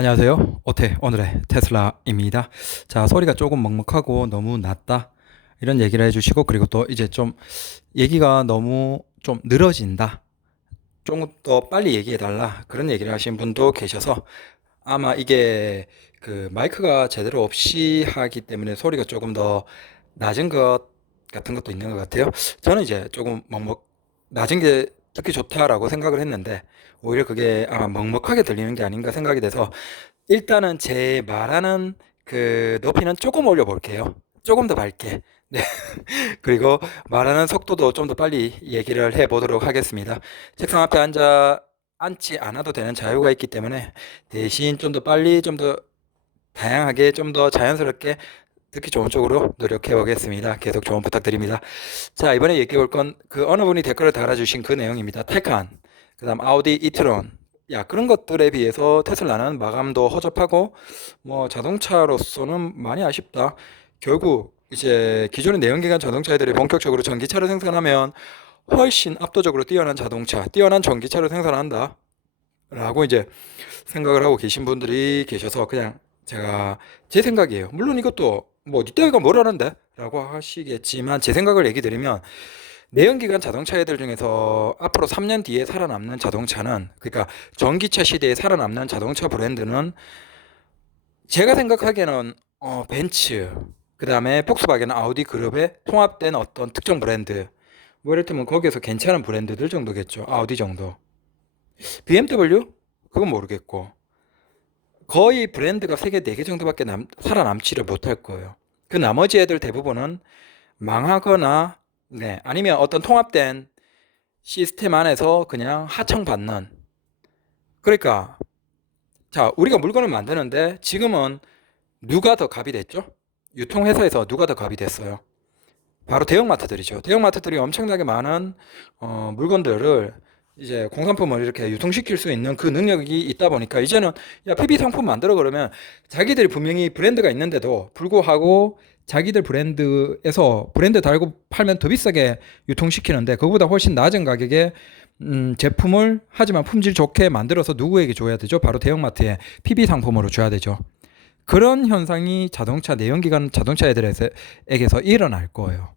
안녕하세요. 오태 오늘의 테슬라입니다. 자, 소리가 조금 먹먹하고 너무 낮다. 이런 얘기를 해주시고, 그리고 또 이제 좀 얘기가 너무 좀 늘어진다. 조금 더 빨리 얘기해달라. 그런 얘기를 하신 분도 계셔서 아마 이게 그 마이크가 제대로 없이 하기 때문에 소리가 조금 더 낮은 것 같은 것도 있는 것 같아요. 저는 이제 조금 낮은 게 듣기 좋다라고 생각을 했는데 오히려 그게 아마 먹먹하게 들리는 게 아닌가 생각이 돼서 일단은 제 말하는 그 높이는 조금 올려볼게요. 조금 더 밝게. 네. 그리고 말하는 속도도 좀 더 빨리 얘기를 해보도록 하겠습니다. 책상 앞에 앉지 않아도 되는 자유가 있기 때문에 대신 좀 더 빨리, 좀 더 다양하게, 좀 더 자연스럽게 듣기 좋은 쪽으로 노력해 보겠습니다. 계속 조언 부탁드립니다. 자, 이번에 얘기해 볼 건 그 어느 분이 댓글을 달아주신 그 내용입니다. 테칸, 그 다음 아우디 이트론. 야, 그런 것들에 비해서 테슬라는 마감도 허접하고 뭐 자동차로서는 많이 아쉽다. 결국 이제 기존의 내연기관 자동차들이 본격적으로 전기차를 생산하면 훨씬 압도적으로 뛰어난 자동차, 뛰어난 전기차를 생산한다. 라고 이제 생각을 하고 계신 분들이 계셔서 그냥 제가 제 생각이에요. 물론 이것도 뭐 이때가 뭐라는데? 라고 하시겠지만 제 생각을 얘기 드리면 내연기관 자동차 애들 중에서 앞으로 3년 뒤에 살아남는 자동차는 그러니까 전기차 시대에 살아남는 자동차 브랜드는 제가 생각하기에는 벤츠 그 다음에 폭스바겐 아우디 그룹에 통합된 어떤 특정 브랜드 뭐 이럴 때면 거기에서 괜찮은 브랜드들 정도겠죠. 아우디 정도. BMW? 그건 모르겠고 거의 브랜드가 3개, 4개 정도밖에 살아남지를 못할 거예요. 그 나머지 애들 대부분은 망하거나 네, 아니면 어떤 통합된 시스템 안에서 그냥 하청받는. 그러니까 자, 우리가 물건을 만드는데 지금은 누가 더 갑이 됐죠? 유통회사에서 누가 더 갑이 됐어요? 바로 대형마트들이죠. 대형마트들이 엄청나게 많은 물건들을 이제 공산품을 이렇게 유통시킬 수 있는 그 능력이 있다 보니까 이제는 야 PB 상품 만들어 그러면 자기들이 분명히 브랜드가 있는데도 불구하고 자기들 브랜드에서 브랜드 달고 팔면 더 비싸게 유통시키는데 그거보다 훨씬 낮은 가격에 제품을 하지만 품질 좋게 만들어서 누구에게 줘야 되죠? 바로 대형마트에 PB 상품으로 줘야 되죠. 그런 현상이 자동차 내연기관 자동차 애들에게서 일어날 거예요.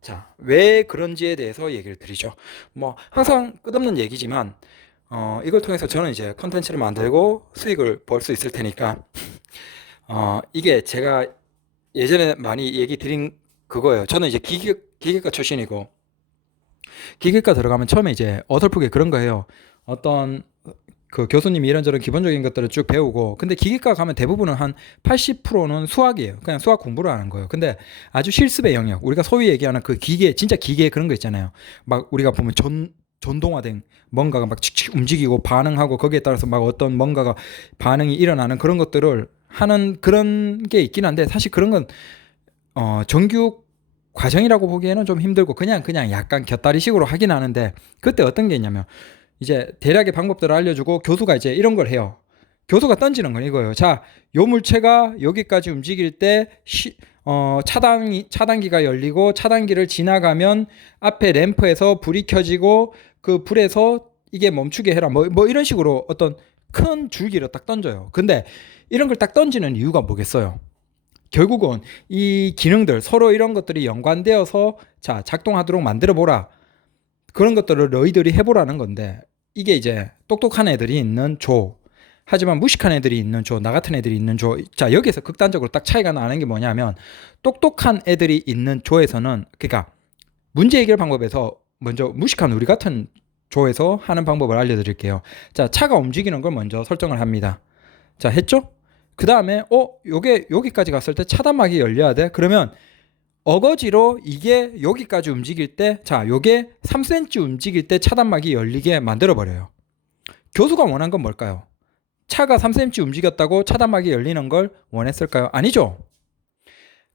자, 왜 그런지에 대해서 얘기를 드리죠. 뭐 항상 끝없는 얘기지만 이걸 통해서 저는 이제 컨텐츠를 만들고 수익을 벌 수 있을 테니까 이게 제가 예전에 많이 얘기 드린 그거예요. 저는 이제 기계과 출신이고 기계과 들어가면 처음에 이제 어설프게 그런 거예요. 어떤 그 교수님이 이런저런 기본적인 것들을 쭉 배우고 근데 기계과 가면 대부분은 한 80%는 수학이에요. 그냥 수학 공부를 하는 거예요. 근데 아주 실습의 영역 우리가 소위 얘기하는 그 기계 진짜 기계 그런 거 있잖아요. 막 우리가 보면 전동화된 뭔가가 막 칙칙 움직이고 반응하고 거기에 따라서 막 어떤 뭔가가 반응이 일어나는 그런 것들을 하는 그런 게 있긴 한데 사실 그런 건 정규 과정이라고 보기에는 좀 힘들고 그냥 약간 곁다리식으로 하긴 하는데 그때 어떤 게 있냐면 이제 대략의 방법들을 알려주고 교수가 이제 이런 걸 해요. 교수가 던지는 건 이거예요. 자, 요 물체가 여기까지 움직일 때 차단기가 열리고 차단기를 지나가면 앞에 램프에서 불이 켜지고 그 불에서 이게 멈추게 해라. 뭐 이런 식으로 어떤 큰 줄기를 딱 던져요. 근데 이런 걸 딱 던지는 이유가 뭐겠어요? 결국은 이 기능들 서로 이런 것들이 연관되어서 자 작동하도록 만들어 보라. 그런 것들을 너희들이 해보라는 건데 이게 이제 똑똑한 애들이 있는 조 하지만 무식한 애들이 있는 조, 나 같은 애들이 있는 조. 자, 여기서 극단적으로 딱 차이가 나는 게 뭐냐면 똑똑한 애들이 있는 조에서는 그러니까 문제 해결 방법에서 먼저 무식한 우리 같은 조에서 하는 방법을 알려드릴게요. 자, 차가 움직이는 걸 먼저 설정을 합니다. 자, 했죠? 그 다음에 요게 여기까지 갔을 때 차단막이 열려야 돼. 그러면 어거지로 이게 여기까지 움직일 때, 자, 요게 3cm 움직일 때 차단막이 열리게 만들어 버려요. 교수가 원한 건 뭘까요? 차가 3cm 움직였다고 차단막이 열리는 걸 원했을까요? 아니죠.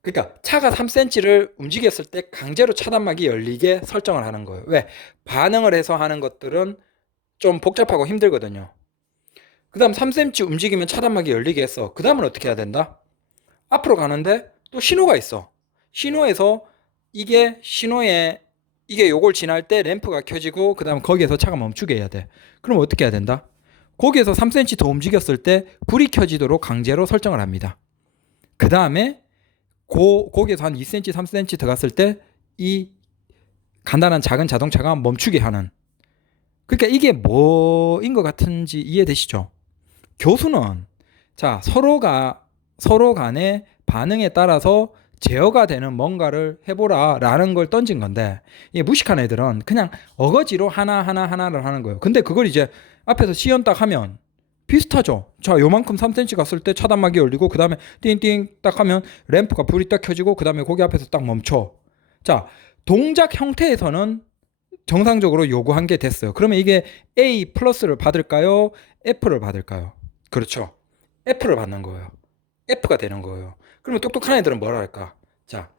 그러니까 차가 3cm를 움직였을 때 강제로 차단막이 열리게 설정을 하는 거예요. 왜? 반응을 해서 하는 것들은 좀 복잡하고 힘들거든요. 그 다음 3cm 움직이면 차단막이 열리게 했어. 그 다음은 어떻게 해야 된다? 앞으로 가는데 또 신호가 있어. 신호에서 이게 신호에 이게 요걸 지날 때 램프가 켜지고 그 다음 거기에서 차가 멈추게 해야 돼. 그럼 어떻게 해야 된다? 거기에서 3cm 더 움직였을 때 불이 켜지도록 강제로 설정을 합니다. 그 다음에 거기에서 한 2cm, 3cm 더 갔을 때 이 간단한 작은 자동차가 멈추게 하는. 그러니까 이게 뭐인 것 같은지 이해되시죠? 교수는 자 서로 간의 반응에 따라서 제어가 되는 뭔가를 해보라 라는 걸 던진 건데, 이 무식한 애들은 그냥 어거지로 하나를 하는 거예요. 근데 그걸 이제 앞에서 시연 딱 하면 비슷하죠. 자 요만큼 3cm 갔을 때 차단막이 열리고 그 다음에 띵띵 딱 하면 램프가 불이 딱 켜지고 그 다음에 거기 앞에서 딱 멈춰. 자 동작 형태에서는 정상적으로 요구한 게 됐어요. 그러면 이게 A 플러스를 받을까요? F를 받을까요? 그렇죠. F를 받는 거예요. F가 되는 거예요. 그러면 똑똑한 애들은 뭐라 할까? 자,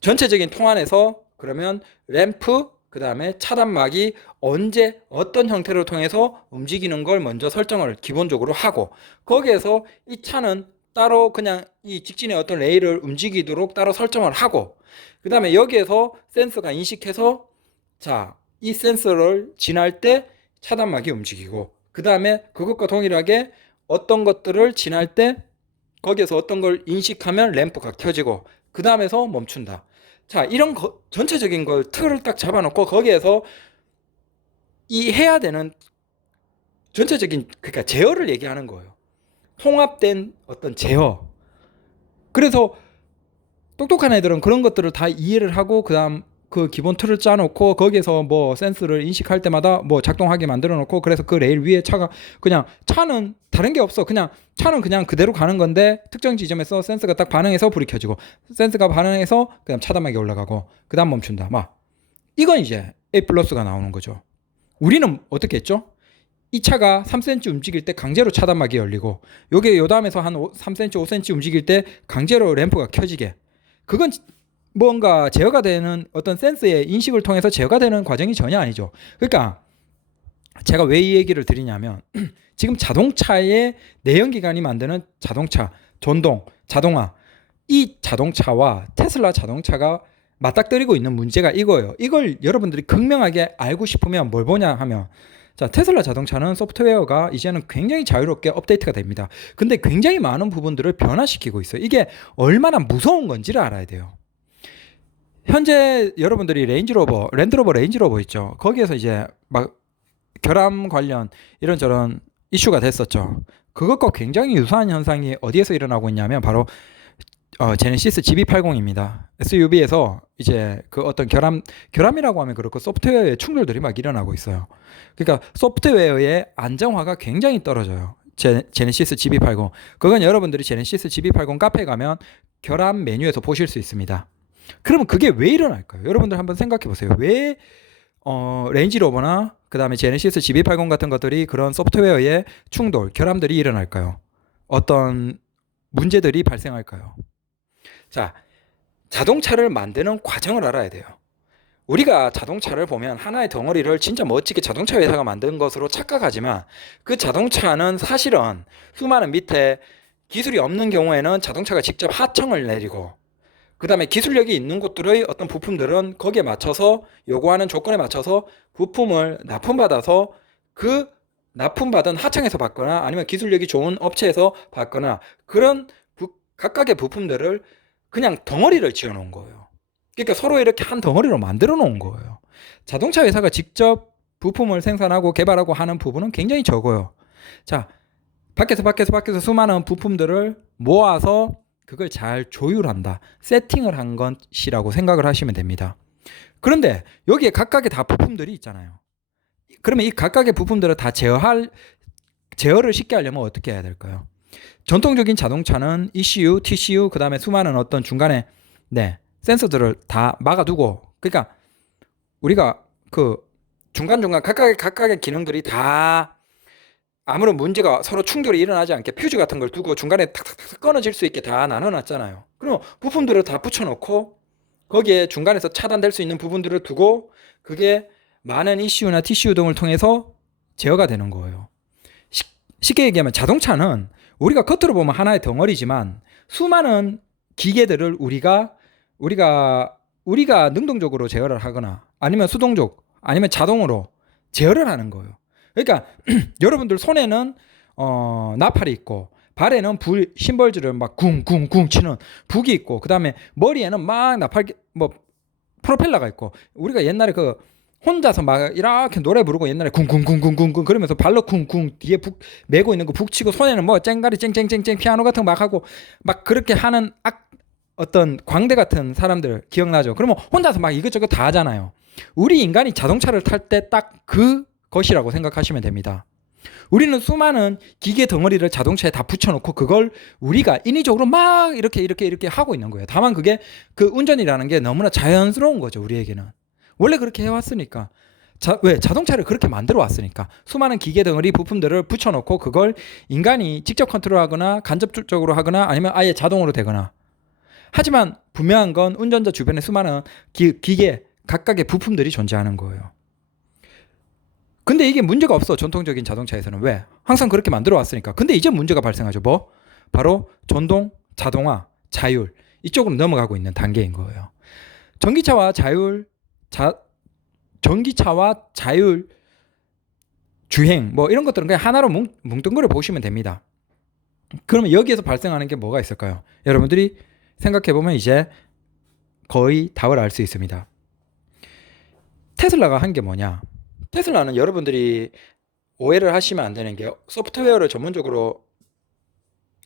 전체적인 통안에서 그러면 램프, 그 다음에 차단막이 언제 어떤 형태를 통해서 움직이는 걸 먼저 설정을 기본적으로 하고, 거기에서 이 차는 따로 그냥 이 직진의 어떤 레일을 움직이도록 따로 설정을 하고, 그 다음에 여기에서 센서가 인식해서 자, 이 센서를 지날 때 차단막이 움직이고, 그 다음에 그것과 동일하게 어떤 것들을 지날 때 거기에서 어떤 걸 인식하면 램프가 켜지고 그 다음에서 멈춘다. 자, 이런 전체적인 걸 틀을 딱 잡아놓고 거기에서 이 해야 되는 전체적인 그러니까 제어를 얘기하는 거예요. 통합된 어떤 제어. 그래서 똑똑한 애들은 그런 것들을 다 이해를 하고 그다음 그 기본 틀을 짜놓고 거기에서 뭐 센스를 인식할 때마다 뭐 작동하게 만들어 놓고, 그래서 그 레일 위에 차가 그냥 차는 다른 게 없어. 그냥 차는 그냥 그대로 가는 건데 특정 지점에서 센서가 딱 반응해서 불이 켜지고 센서가 반응해서 그다음 차단막이 올라가고 그다음 멈춘다. 막 이건 이제 A 플러스가 나오는 거죠. 우리는 어떻게 했죠? 이 차가 3cm 움직일 때 강제로 차단막이 열리고 요게 요 다음에서 한 3cm, 5cm 움직일 때 강제로 램프가 켜지게. 그건 뭔가 제어가 되는 어떤 센스의 인식을 통해서 제어가 되는 과정이 전혀 아니죠. 그러니까 제가 왜 이 얘기를 드리냐면 지금 자동차의 내연기관이 만드는 자동차, 전동, 자동화, 이 자동차와 테슬라 자동차가 맞닥뜨리고 있는 문제가 이거예요. 이걸 여러분들이 극명하게 알고 싶으면 뭘 보냐 하면, 자 테슬라 자동차는 소프트웨어가 이제는 굉장히 자유롭게 업데이트가 됩니다. 근데 굉장히 많은 부분들을 변화시키고 있어요. 이게 얼마나 무서운 건지를 알아야 돼요. 현재 여러분들이 랜드로버 레인지로버 있죠. 거기에서 이제 막 결함 관련 이런저런 이슈가 됐었죠. 그것과 굉장히 유사한 현상이 어디에서 일어나고 있냐면 바로 제네시스 GB80입니다. SUV에서 이제 그 어떤 결함이라고 하면 그렇고 소프트웨어의 충돌들이 막 일어나고 있어요. 그러니까 소프트웨어의 안정화가 굉장히 떨어져요. 제네시스 GB80. 그건 여러분들이 제네시스 GB80 카페에 가면 결함 메뉴에서 보실 수 있습니다. 그러면 그게 왜 일어날까요? 여러분들 한번 생각해 보세요. 왜 레인지로버나 그 다음에 제네시스 GB80 같은 것들이 그런 소프트웨어의 충돌, 결함들이 일어날까요? 어떤 문제들이 발생할까요? 자, 자동차를 만드는 과정을 알아야 돼요. 우리가 자동차를 보면 하나의 덩어리를 진짜 멋지게 자동차 회사가 만든 것으로 착각하지만 그 자동차는 사실은 수많은 밑에 기술이 없는 경우에는 자동차가 직접 하청을 내리고, 그 다음에 기술력이 있는 곳들의 어떤 부품들은 거기에 맞춰서 요구하는 조건에 맞춰서 부품을 납품받아서 그 납품받은 하청에서 받거나 아니면 기술력이 좋은 업체에서 받거나 그런 각각의 부품들을 그냥 덩어리를 지어 놓은 거예요. 그러니까 서로 이렇게 한 덩어리로 만들어 놓은 거예요. 자동차 회사가 직접 부품을 생산하고 개발하고 하는 부분은 굉장히 적어요. 자, 밖에서 수많은 부품들을 모아서 그걸 잘 조율한다, 세팅을 한 것이라고 생각을 하시면 됩니다. 그런데 여기에 각각의 다 부품들이 있잖아요. 그러면 이 각각의 부품들을 다 제어를 쉽게 하려면 어떻게 해야 될까요? 전통적인 자동차는 ECU, TCU, 그 다음에 수많은 어떤 중간에 센서들을 다 막아두고, 그러니까 우리가 그 중간중간 각각의 기능들이 다 아무런 문제가 서로 충돌이 일어나지 않게 퓨즈 같은 걸 두고 중간에 탁탁탁 끊어질 수 있게 다 나눠놨잖아요. 그럼 부품들을 다 붙여놓고 거기에 중간에서 차단될 수 있는 부분들을 두고 그게 많은 ECU나 TCU 등을 통해서 제어가 되는 거예요. 쉽게 얘기하면 자동차는 우리가 겉으로 보면 하나의 덩어리지만 수많은 기계들을 우리가 능동적으로 제어를 하거나 아니면 수동적 아니면 자동으로 제어를 하는 거예요. 그러니까 여러분들 손에는 나팔이 있고 발에는 불 심벌즈를 막 쿵쿵쿵 치는 북이 있고 그다음에 머리에는 막 나팔 뭐 프로펠러가 있고 우리가 옛날에 그 혼자서 막 이렇게 노래 부르고 옛날에 쿵쿵쿵쿵쿵쿵 그러면서 발로 쿵쿵 뒤에 북 메고 있는 거 북 치고 손에는 뭐 쨍가리 쨍쨍쨍쨍 피아노 같은 거 막 하고 막 그렇게 하는 어떤 광대 같은 사람들 기억나죠? 그러면 혼자서 막 이것저것 다 하잖아요. 우리 인간이 자동차를 탈 때 딱 그것이라고 생각하시면 됩니다. 우리는 수많은 기계 덩어리를 자동차에 다 붙여놓고 그걸 우리가 인위적으로 막 이렇게 하고 있는 거예요. 다만 그게 그 운전이라는 게 너무나 자연스러운 거죠. 우리에게는. 원래 그렇게 해왔으니까. 왜? 자동차를 그렇게 만들어 왔으니까. 수많은 기계 덩어리 부품들을 붙여놓고 그걸 인간이 직접 컨트롤하거나 간접적으로 하거나 아니면 아예 자동으로 되거나. 하지만 분명한 건 운전자 주변에 수많은 기계 각각의 부품들이 존재하는 거예요. 근데 이게 문제가 없어. 전통적인 자동차에서는. 왜? 항상 그렇게 만들어 왔으니까. 근데 이제 문제가 발생하죠. 뭐? 바로 전동, 자동화, 자율 이쪽으로 넘어가고 있는 단계인 거예요. 전기차와 자율 주행 뭐 이런 것들은 그냥 하나로 뭉뚱그려 보시면 됩니다. 그러면 여기에서 발생하는 게 뭐가 있을까요? 여러분들이 생각해보면 이제 거의 답을 알 수 있습니다. 테슬라가 한 게 뭐냐? 테슬라는 여러분들이 오해를 하시면 안 되는 게 소프트웨어를 전문적으로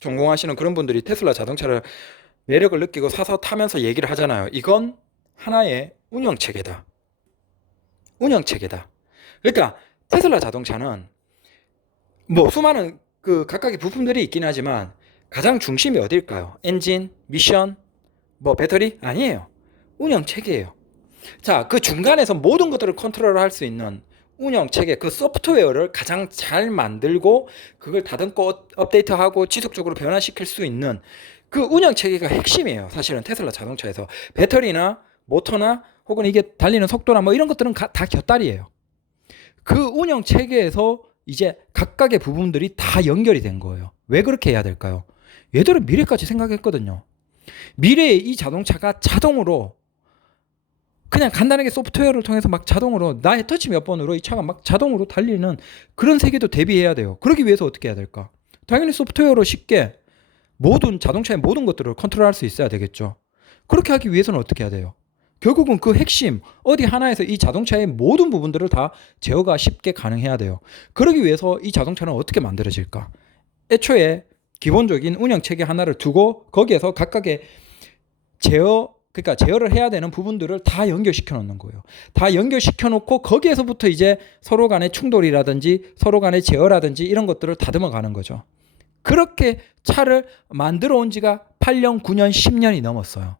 전공하시는 그런 분들이 테슬라 자동차를 매력을 느끼고 사서 타면서 얘기를 하잖아요. 이건 하나의 운영체계다. 운영체계다. 그러니까 테슬라 자동차는 뭐 수많은 그 각각의 부품들이 있긴 하지만 가장 중심이 어딜까요? 엔진, 미션, 뭐 배터리? 아니에요. 운영체계예요. 자, 그 중간에서 모든 것들을 컨트롤할 수 있는 운영체계, 그 소프트웨어를 가장 잘 만들고 그걸 다듬고 업데이트하고 지속적으로 변화시킬 수 있는 그 운영체계가 핵심이에요. 사실은 테슬라 자동차에서 배터리나 모터나 혹은 이게 달리는 속도나 뭐 이런 것들은 다 곁다리예요. 그 운영체계에서 이제 각각의 부분들이 다 연결이 된 거예요. 왜 그렇게 해야 될까요? 얘들은 미래까지 생각했거든요. 미래에 이 자동차가 자동으로 그냥 간단하게 소프트웨어를 통해서 막 자동으로 나의 터치 몇 번으로 이 차가 막 자동으로 달리는 그런 세계도 대비해야 돼요. 그러기 위해서 어떻게 해야 될까? 당연히 소프트웨어로 쉽게 자동차의 모든 것들을 컨트롤할 수 있어야 되겠죠. 그렇게 하기 위해서는 어떻게 해야 돼요? 결국은 그 핵심 어디 하나에서 이 자동차의 모든 부분들을 다 제어가 쉽게 가능해야 돼요. 그러기 위해서 이 자동차는 어떻게 만들어질까? 애초에 기본적인 운영체계 하나를 두고 거기에서 각각의 그러니까 제어를 해야 되는 부분들을 다 연결시켜 놓는 거예요. 다 연결시켜 놓고 거기에서부터 이제 서로 간의 충돌이라든지 서로 간의 제어라든지 이런 것들을 다듬어 가는 거죠. 그렇게 차를 만들어 온 지가 8년, 9년, 10년이 넘었어요.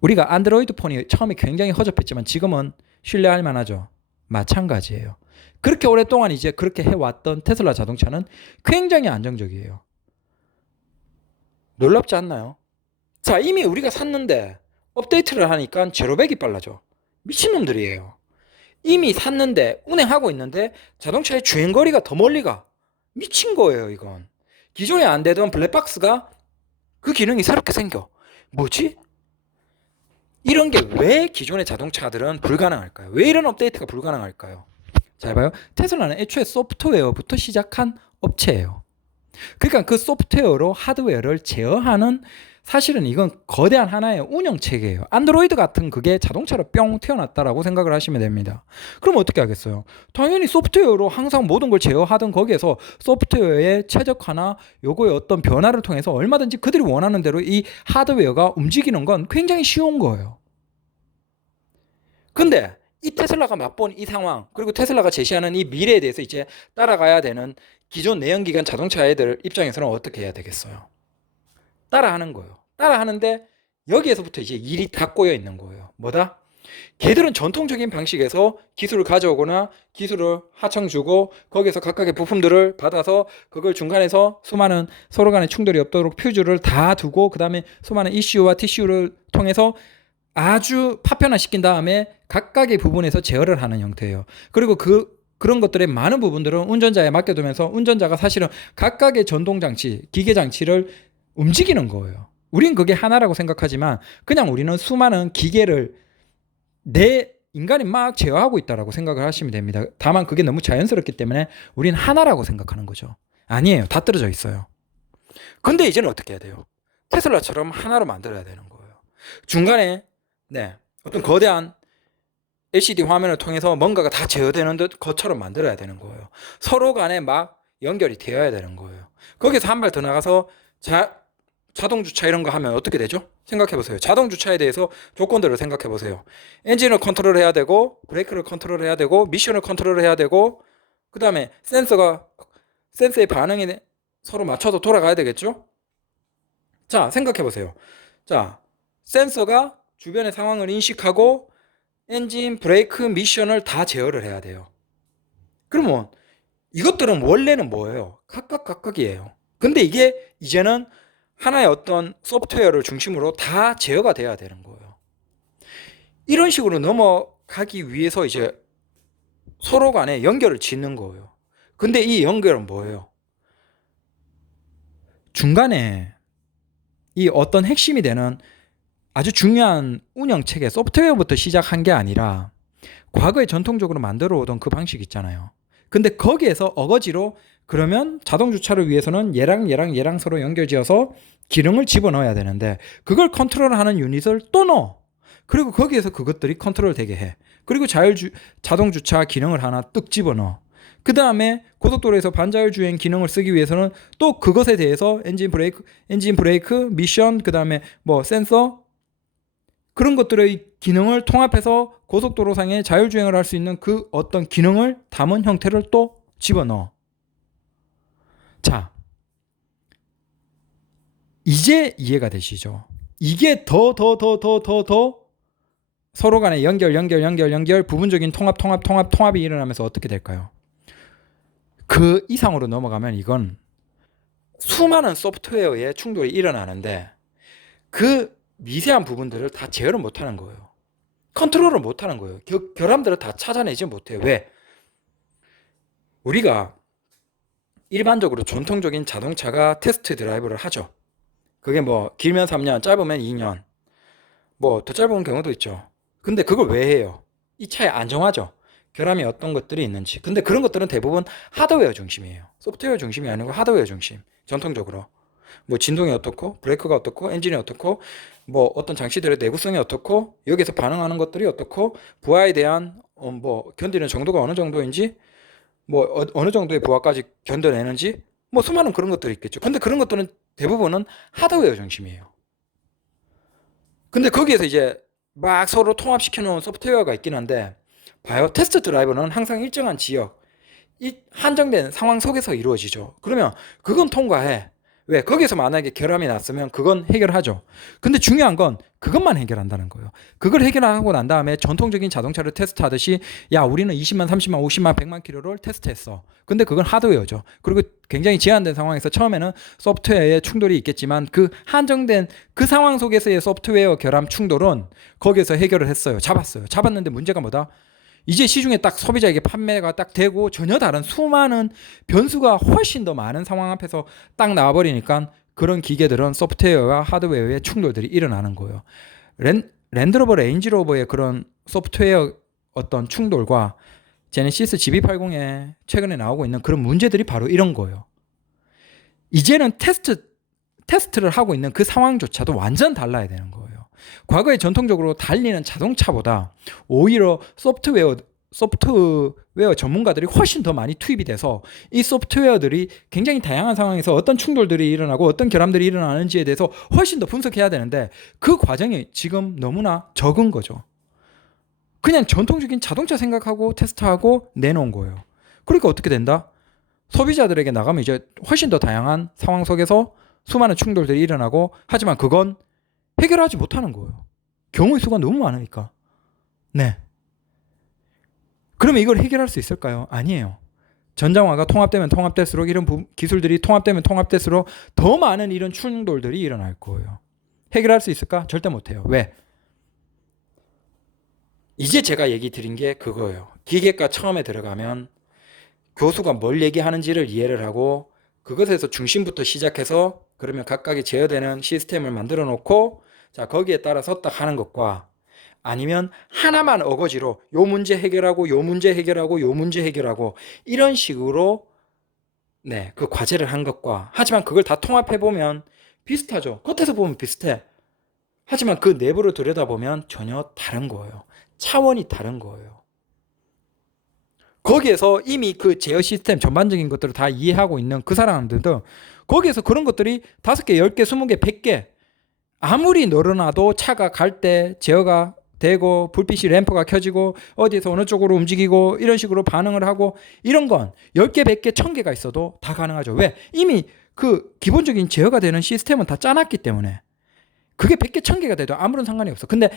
우리가 안드로이드 폰이 처음에 굉장히 허접했지만 지금은 신뢰할 만하죠. 마찬가지예요. 그렇게 오랫동안 이제 그렇게 해왔던 테슬라 자동차는 굉장히 안정적이에요. 놀랍지 않나요? 자, 이미 우리가 샀는데 업데이트를 하니까 제로백이 빨라져. 미친놈들이에요. 이미 샀는데 운행하고 있는데 자동차의 주행거리가 더 멀리 가. 미친 거예요, 이건. 기존에 안 되던 블랙박스가 그 기능이 새롭게 생겨. 뭐지? 이런 게 왜 기존의 자동차들은 불가능할까요? 왜 이런 업데이트가 불가능할까요? 잘 봐요. 테슬라는 애초에 소프트웨어부터 시작한 업체예요. 그러니까 그 소프트웨어로 하드웨어를 제어하는 사실은 이건 거대한 하나의 운영체계예요. 안드로이드 같은 그게 자동차로 뿅 튀어났다라고 생각을 하시면 됩니다. 그럼 어떻게 하겠어요? 당연히 소프트웨어로 항상 모든 걸 제어하던 거기에서 소프트웨어의 최적화나 요거의 어떤 변화를 통해서 얼마든지 그들이 원하는 대로 이 하드웨어가 움직이는 건 굉장히 쉬운 거예요. 근데 이 테슬라가 맛본 이 상황, 그리고 테슬라가 제시하는 이 미래에 대해서 이제 따라가야 되는 기존 내연기관 자동차 애들 입장에서는 어떻게 해야 되겠어요? 따라하는 거예요. 따라하는데 여기에서부터 이제 일이 다 꼬여 있는 거예요. 뭐다? 걔들은 전통적인 방식에서 기술을 가져오거나 기술을 하청 주고 거기에서 각각의 부품들을 받아서 그걸 중간에서 수많은 서로 간의 충돌이 없도록 퓨즈를 다 두고 그 다음에 수많은 ECU와 TCU를 통해서 아주 파편화시킨 다음에 각각의 부분에서 제어를 하는 형태예요. 그리고 그런 것들의 많은 부분들은 운전자에 맡겨두면서 운전자가 사실은 각각의 전동장치, 기계장치를 움직이는 거예요. 우린 그게 하나라고 생각하지만 그냥 우리는 수많은 기계를 내 인간이 막 제어하고 있다라고 생각을 하시면 됩니다. 다만 그게 너무 자연스럽기 때문에 우린 하나라고 생각하는 거죠. 아니에요. 다 떨어져 있어요. 근데 이제는 어떻게 해야 돼요? 테슬라처럼 하나로 만들어야 되는 거예요. 중간에 네, 어떤 거대한 LCD 화면을 통해서 뭔가가 다 제어되는 것처럼 만들어야 되는 거예요. 서로 간에 막 연결이 되어야 되는 거예요. 거기서 한 발 더 나가서 자동 주차 이런 거 하면 어떻게 되죠? 생각해 보세요. 자동 주차에 대해서 조건들을 생각해 보세요. 엔진을 컨트롤해야 되고, 브레이크를 컨트롤해야 되고, 미션을 컨트롤해야 되고, 그 다음에 센서의 반응이 서로 맞춰서 돌아가야 되겠죠? 자, 생각해 보세요. 자, 센서가 주변의 상황을 인식하고 엔진, 브레이크, 미션을 다 제어를 해야 돼요. 그러면 이것들은 원래는 뭐예요? 각각이에요. 근데 이게 이제는 하나의 어떤 소프트웨어를 중심으로 다 제어가 돼야 되는 거예요. 이런 식으로 넘어가기 위해서 이제 서로 간에 연결을 짓는 거예요. 근데 이 연결은 뭐예요? 중간에 이 어떤 핵심이 되는 아주 중요한 운영체계 소프트웨어부터 시작한 게 아니라 과거에 전통적으로 만들어 오던 그 방식 있잖아요. 근데 거기에서 어거지로 그러면 자동 주차를 위해서는 얘랑 서로 연결지어서 기능을 집어넣어야 되는데 그걸 컨트롤하는 유닛을 또 넣어. 그리고 거기에서 그것들이 컨트롤 되게 해. 그리고 자동 주차 기능을 하나 뚝 집어넣어. 그 다음에 고속도로에서 반자율 주행 기능을 쓰기 위해서는 또 그것에 대해서 엔진 브레이크, 미션, 그 다음에 뭐 센서 그런 것들의 기능을 통합해서 고속도로상에 자율주행을 할 수 있는 그 어떤 기능을 담은 형태를 또 집어넣어. 자, 이제 이해가 되시죠? 이게 더 서로 간에 연결 부분적인 통합이 일어나면서 어떻게 될까요? 그 이상으로 넘어가면 이건 수많은 소프트웨어의 충돌이 일어나는데 그 미세한 부분들을 다 제어를 못하는 거예요. 컨트롤을 못하는 거예요. 결함들을 다 찾아내지 못해요. 왜? 우리가 일반적으로 전통적인 자동차가 테스트 드라이브를 하죠. 그게 뭐 길면 3년, 짧으면 2년, 뭐 더 짧은 경우도 있죠. 근데 그걸 왜 해요? 이 차에 안정하죠. 결함이 어떤 것들이 있는지. 근데 그런 것들은 대부분 하드웨어 중심이에요. 소프트웨어 중심이 아니고 하드웨어 중심. 전통적으로. 뭐 진동이 어떻고, 브레이크가 어떻고, 엔진이 어떻고, 뭐 어떤 장치들의 내구성이 어떻고, 여기서 반응하는 것들이 어떻고, 부하에 대한 뭐 견디는 정도가 어느 정도인지, 뭐 어느 정도의 부하까지 견뎌내는지, 뭐 수많은 그런 것들이 있겠죠. 근데 그런 것들은 대부분은 하드웨어 중심이에요. 근데 거기에서 이제 막 서로 통합시켜 놓은 소프트웨어가 있긴 한데 봐요. 테스트 드라이브는 항상 일정한 지역, 이 한정된 상황 속에서 이루어지죠. 그러면 그건 통과해. 왜? 거기서 만약에 결함이 났으면 그건 해결하죠. 근데 중요한 건 그것만 해결한다는 거예요. 그걸 해결하고 난 다음에 전통적인 자동차를 테스트하듯이 야 우리는 20만, 30만, 50만, 100만 킬로를 테스트했어. 근데 그건 하드웨어죠. 그리고 굉장히 제한된 상황에서 처음에는 소프트웨어에 충돌이 있겠지만 그 한정된 그 상황 속에서의 소프트웨어 결함 충돌은 거기에서 해결을 했어요. 잡았는데 문제가 뭐다? 이제 시중에 딱 소비자에게 판매가 딱 되고 전혀 다른 수많은 변수가 훨씬 더 많은 상황 앞에서 딱 나와버리니까 그런 기계들은 소프트웨어와 하드웨어의 충돌들이 일어나는 거예요. 랜드로버 레인지로버의 그런 소프트웨어 어떤 충돌과 제네시스 GB80에 최근에 나오고 있는 그런 문제들이 바로 이런 거예요. 이제는 테스트를 하고 있는 그 상황조차도 완전 달라야 되는 거예요. 과거에 전통적으로 달리는 자동차보다 오히려 소프트웨어 전문가들이 훨씬 더 많이 투입이 돼서 이 소프트웨어들이 굉장히 다양한 상황에서 어떤 충돌들이 일어나고 어떤 결함들이 일어나는지에 대해서 훨씬 더 분석해야 되는데 그 과정이 지금 너무나 적은 거죠. 그냥 전통적인 자동차 생각하고 테스트하고 내놓은 거예요. 그러니까 어떻게 된다? 소비자들에게 나가면 이제 훨씬 더 다양한 상황 속에서 수많은 충돌들이 일어나고 하지만 그건 해결하지 못하는 거예요. 경우의 수가 너무 많으니까. 네. 그러면 이걸 해결할 수 있을까요? 아니에요. 전장화가 통합되면 통합될수록 이런 기술들이 통합되면 통합될수록 더 많은 이런 충돌들이 일어날 거예요. 해결할 수 있을까? 절대 못해요. 왜? 이제 제가 얘기 드린 게 그거예요. 기계과 처음에 들어가면 교수가 뭘 얘기하는지를 이해를 하고 그것에서 중심부터 시작해서 그러면 각각이 제어되는 시스템을 만들어 놓고 자 거기에 따라서 딱 하는 것과 아니면 하나만 어거지로 요 문제 해결하고 요 문제 해결하고 요 문제 해결하고 이런 식으로 네, 그 과제를 한 것과 하지만 그걸 다 통합해 보면 비슷하죠. 겉에서 보면 비슷해. 하지만 그 내부를 들여다보면 전혀 다른 거예요. 차원이 다른 거예요. 거기에서 이미 그 제어 시스템 전반적인 것들을 다 이해하고 있는 그 사람들도 거기에서 그런 것들이 5개, 10개, 20개, 100개 아무리 늘어나도 차가 갈 때 제어가 되고 불빛이 램프가 켜지고 어디에서 어느 쪽으로 움직이고 이런 식으로 반응을 하고 이런 건 10개, 100개, 1000개가 있어도 다 가능하죠. 왜? 이미 그 기본적인 제어가 되는 시스템은 다 짜놨기 때문에 그게 100개, 1000개가 돼도 아무런 상관이 없어. 근데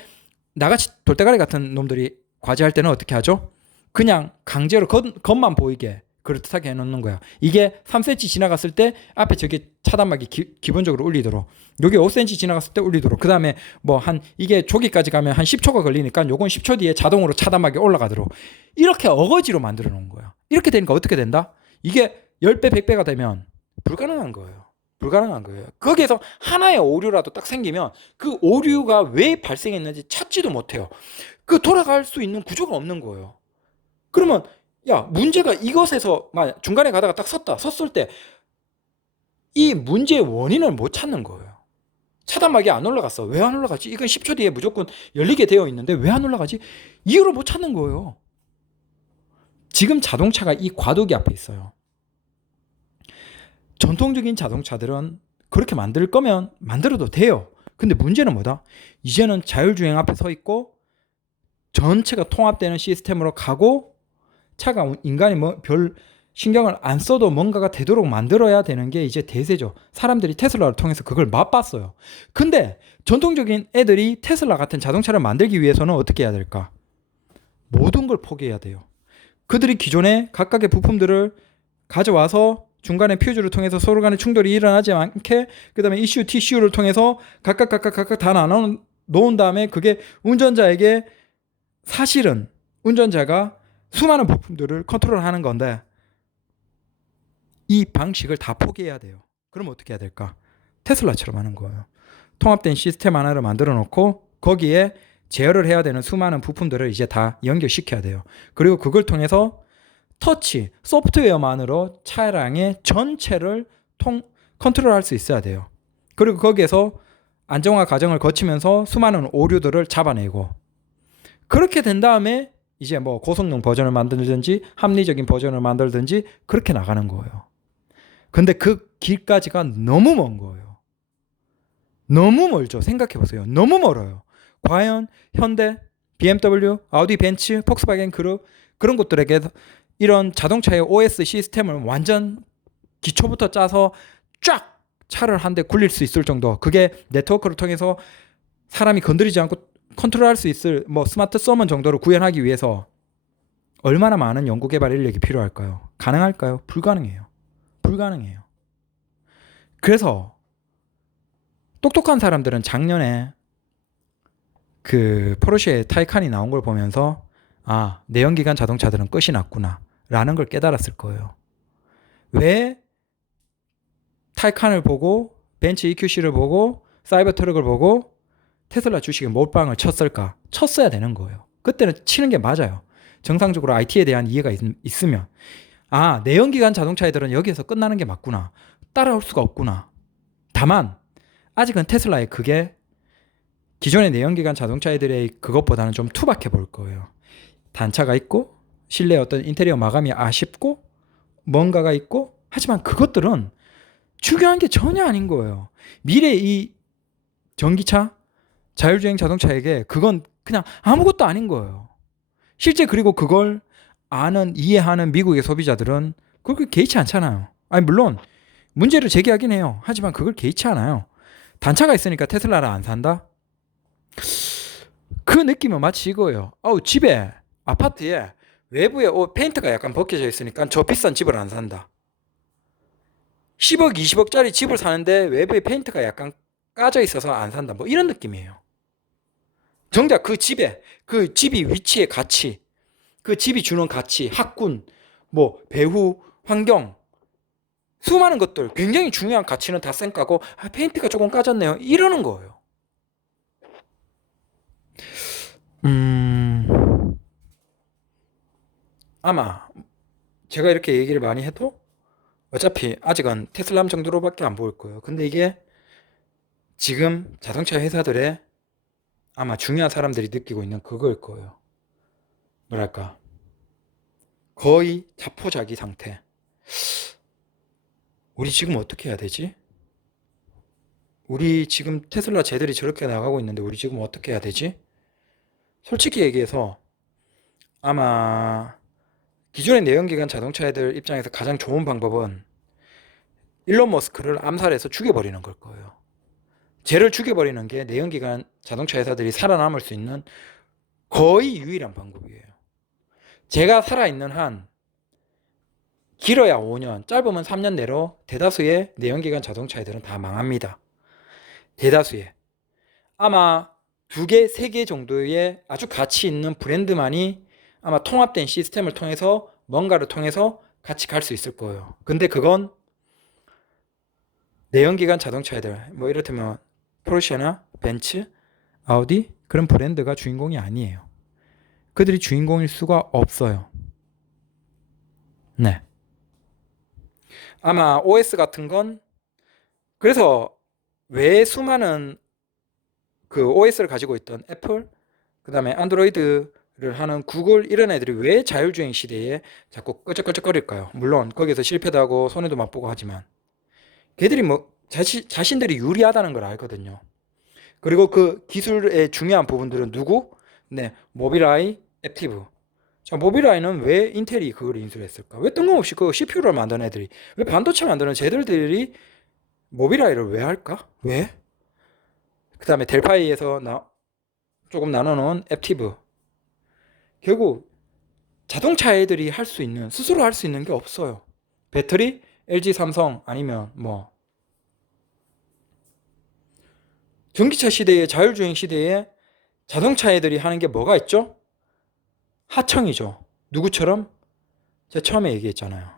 나같이 돌대가리 같은 놈들이 과제할 때는 어떻게 하죠? 그냥 강제로 겉만 보이게 그럴듯하게 해놓는 거야. 이게 3cm 지나갔을 때 앞에 저기 차단막이 기본적으로 울리도록, 여기 5cm 지나갔을 때 울리도록, 그 다음에 뭐 한 이게 조기까지 가면 한 10초가 걸리니까 요건 10초 뒤에 자동으로 차단막이 올라가도록 이렇게 어거지로 만들어 놓은 거야. 이렇게 되니까 어떻게 된다? 이게 10배, 100배가 되면 불가능한 거예요. 불가능한 거예요. 거기에서 하나의 오류라도 딱 생기면 그 오류가 왜 발생했는지 찾지도 못해요. 그 돌아갈 수 있는 구조가 없는 거예요. 그러면 야, 문제가 이것에서 중간에 가다가 딱 섰을 때 이 문제의 원인을 못 찾는 거예요. 차단막이 안 올라갔어. 왜 안 올라가지? 이건 10초 뒤에 무조건 열리게 되어 있는데 왜 안 올라가지? 이유를 못 찾는 거예요. 지금 자동차가 이 과도기 앞에 있어요. 전통적인 자동차들은 그렇게 만들 거면 만들어도 돼요. 근데 문제는 뭐다? 이제는 자율주행 앞에 서 있고 전체가 통합되는 시스템으로 가고 차가 인간이 뭐 별 신경을 안 써도 뭔가가 되도록 만들어야 되는 게 이제 대세죠. 사람들이 테슬라를 통해서 그걸 맛봤어요. 근데 전통적인 애들이 테슬라 같은 자동차를 만들기 위해서는 어떻게 해야 될까? 모든 걸 포기해야 돼요. 그들이 기존에 각각의 부품들을 가져와서 중간에 퓨즈를 통해서 서로 간에 충돌이 일어나지 않게, 그 다음에 이슈, TCU를 통해서 각각 다 나눠 놓은 다음에 그게 운전자에게, 사실은 운전자가 수많은 부품들을 컨트롤하는 건데 이 방식을 다 포기해야 돼요. 그럼 어떻게 해야 될까? 테슬라처럼 하는 거예요. 통합된 시스템 하나를 만들어 놓고 거기에 제어를 해야 되는 수많은 부품들을 이제 다 연결시켜야 돼요. 그리고 그걸 통해서 터치, 소프트웨어만으로 차량의 전체를 컨트롤할 수 있어야 돼요. 그리고 거기에서 안정화 과정을 거치면서 수많은 오류들을 잡아내고, 그렇게 된 다음에 이제 뭐 고성능 버전을 만들든지 합리적인 버전을 만들든지 그렇게 나가는 거예요. 근데 그 길까지가 너무 먼 거예요. 너무 멀죠. 생각해 보세요. 너무 멀어요. 과연 현대, BMW, 아우디, 벤츠, 폭스바겐 그룹 그런 곳들에게 이런 자동차의 OS 시스템을 완전 기초부터 짜서 쫙 차를 한 대 굴릴 수 있을 정도, 그게 네트워크를 통해서 사람이 건드리지 않고 컨트롤할 수 있을 뭐 스마트 서먼 정도로 구현하기 위해서 얼마나 많은 연구개발 인력이 필요할까요? 가능할까요? 불가능해요. 불가능해요. 그래서 똑똑한 사람들은 작년에 그 포르쉐 타이칸이 나온 걸 보면서 아, 내연기관 자동차들은 끝이 났구나 라는 걸 깨달았을 거예요. 왜 타이칸을 보고 벤츠 EQC를 보고 사이버 트럭을 보고 테슬라 주식에 몰빵을 쳤을까? 쳤어야 되는 거예요. 그때는 치는 게 맞아요. 정상적으로 IT에 대한 이해가 있으면 아, 내연기관 자동차애들은 여기에서 끝나는 게 맞구나. 따라올 수가 없구나. 다만 아직은 테슬라의 그게 기존의 내연기관 자동차애들의 그것보다는 좀 투박해 보일 거예요. 단차가 있고 실내 어떤 인테리어 마감이 아쉽고 뭔가가 있고, 하지만 그것들은 중요한 게 전혀 아닌 거예요. 미래의 이 전기차, 자율주행 자동차에게 그건 그냥 아무것도 아닌 거예요. 실제 그리고 그걸 아는, 이해하는 미국의 소비자들은 그걸 개의치 않잖아요. 아니 물론 문제를 제기하긴 해요. 하지만 그걸 개의치 않아요. 단차가 있으니까 테슬라를 안 산다? 그 느낌은 마치 이거예요. 집에, 아파트에 외부에 페인트가 약간 벗겨져 있으니까 저 비싼 집을 안 산다. 10억, 20억짜리 집을 사는데 외부에 페인트가 약간 까져 있어서 안 산다. 뭐 이런 느낌이에요. 정작 그 집에, 그 집이 위치의 가치, 그 집이 주는 가치, 학군, 뭐 배후, 환경, 수많은 것들, 굉장히 중요한 가치는 다 쌩까고 페인트가 조금 까졌네요. 이러는 거예요. 아마 제가 이렇게 얘기를 많이 해도 어차피 아직은 테슬라 정도로밖에 안 보일 거예요. 근데 이게 지금 자동차 회사들의 아마 중요한 사람들이 느끼고 있는 그거일 거예요. 뭐랄까, 거의 자포자기 상태. 우리 지금 어떻게 해야 되지? 우리 지금 테슬라 쟤들이 저렇게 나가고 있는데 우리 지금 어떻게 해야 되지? 솔직히 얘기해서 아마 기존의 내연기관 자동차들 입장에서 가장 좋은 방법은 일론 머스크를 암살해서 죽여버리는 걸 거예요. 쟤를 죽여버리는 게 내연기관 자동차 회사들이 살아남을 수 있는 거의 유일한 방법이에요. 제가 살아있는 한 길어야 5년, 짧으면 3년 내로 대다수의 내연기관 자동차 애들은 다 망합니다. 대다수의. 아마 2개, 3개 정도의 아주 가치 있는 브랜드만이 아마 통합된 시스템을 통해서 뭔가를 통해서 같이 갈 수 있을 거예요. 근데 그건 내연기관 자동차 애들, 뭐 이를테면 포르쉐나 벤츠, 아우디 그런 브랜드가 주인공이 아니에요. 그들이 주인공일 수가 없어요. 네. 아마 OS 같은 건 그래서 왜 수많은 그 OS를 가지고 있던 애플, 그 다음에 안드로이드를 하는 구글 이런 애들이 왜 자율주행 시대에 자꾸 끄적끄적거릴까요? 물론 거기서 실패도 하고 손해도 맛보고 하지만 걔들이 뭐 자신들이 유리하다는 걸 알거든요. 그리고 그 기술의 중요한 부분들은 누구? 네, 모빌아이, 애프티브. 자, 모빌아이는 왜 인텔이 그걸 인수했을까? 왜 뜬금없이 그 CPU를 만드는 애들이, 왜 반도체 만드는 쟤들이 모빌아이를 왜 할까? 왜? 그 다음에 델파이에서 조금 나눠놓은 애프티브. 결국 자동차 애들이 할 수 있는, 스스로 할 수 있는 게 없어요. 배터리, LG, 삼성 아니면 뭐 전기차 시대에, 자율주행 시대에 자동차 애들이 하는 게 뭐가 있죠? 하청이죠. 누구처럼? 제가 처음에 얘기했잖아요.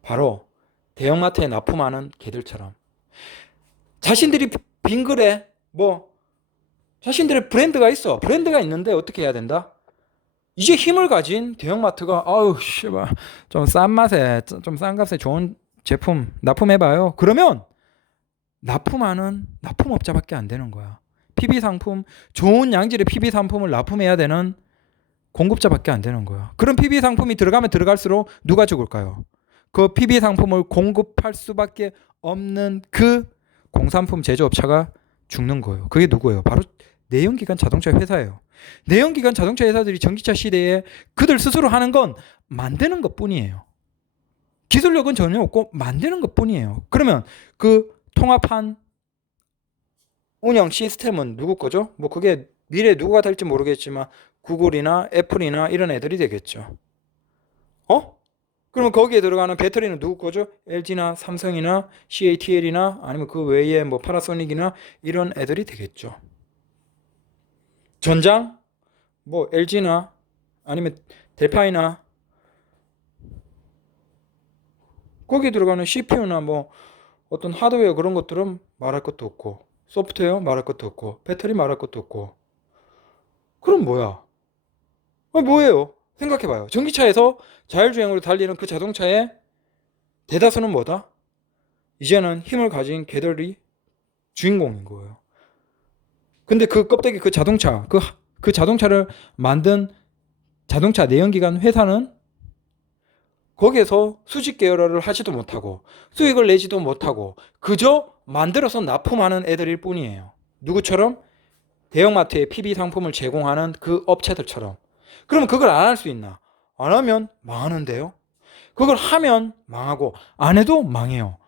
바로 대형마트에 납품하는 개들처럼. 자신들이 빙그레 뭐 자신들의 브랜드가 있어. 브랜드가 있는데 어떻게 해야 된다? 이제 힘을 가진 대형마트가 아우 씨발 좀 싼 맛에 좀 싼 값에 좋은 제품 납품해봐요. 그러면 납품하는 납품업자밖에 안 되는 거야. PB 상품, 좋은 양질의 PB 상품을 납품해야 되는 공급자밖에 안 되는 거야. 그런 PB 상품이 들어가면 들어갈수록 누가 죽을까요? 그 PB 상품을 공급할 수밖에 없는 그 공산품 제조업체가 죽는 거예요. 그게 누구예요? 바로 내연기관 자동차 회사예요. 내연기관 자동차 회사들이 전기차 시대에 그들 스스로 하는 건 만드는 것 뿐이에요. 기술력은 전혀 없고 만드는 것 뿐이에요. 그러면 그 통합한 운영 시스템은 누구 거죠? 뭐 그게 미래 누가 될지 모르겠지만 구글이나 애플이나 이런 애들이 되겠죠. 그러면 거기에 들어가는 배터리는 누구 거죠? LG나 삼성이나 CATL이나 아니면 그 외에 뭐 파나소닉이나 이런 애들이 되겠죠. 전장 뭐 LG나 아니면 델파이나 거기에 들어가는 CPU나 뭐 어떤 하드웨어 그런 것들은 말할 것도 없고 소프트웨어 말할 것도 없고 배터리 말할 것도 없고 그럼 뭐야? 뭐예요? 생각해봐요. 전기차에서 자율주행으로 달리는 그 자동차의 대다수는 뭐다? 이제는 힘을 가진 개들이 주인공인 거예요. 근데 그 껍데기 그 자동차 그 자동차를 만든 자동차 내연기관 회사는 거기에서 수직 계열화를 하지도 못하고 수익을 내지도 못하고 그저 만들어서 납품하는 애들일 뿐이에요. 누구처럼? 대형마트에 PB 상품을 제공하는 그 업체들처럼. 그러면 그걸 안 할 수 있나? 안 하면 망하는데요. 그걸 하면 망하고 안 해도 망해요.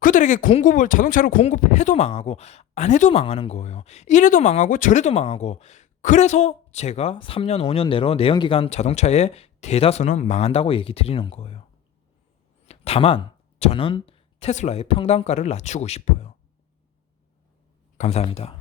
그들에게 공급을 자동차를 공급해도 망하고 안 해도 망하는 거예요. 이래도 망하고 저래도 망하고 그래서 제가 3년 5년 내로 내연기관 자동차의 대다수는 망한다고 얘기 드리는 거예요. 다만 저는 테슬라의 평단가를 낮추고 싶어요. 감사합니다.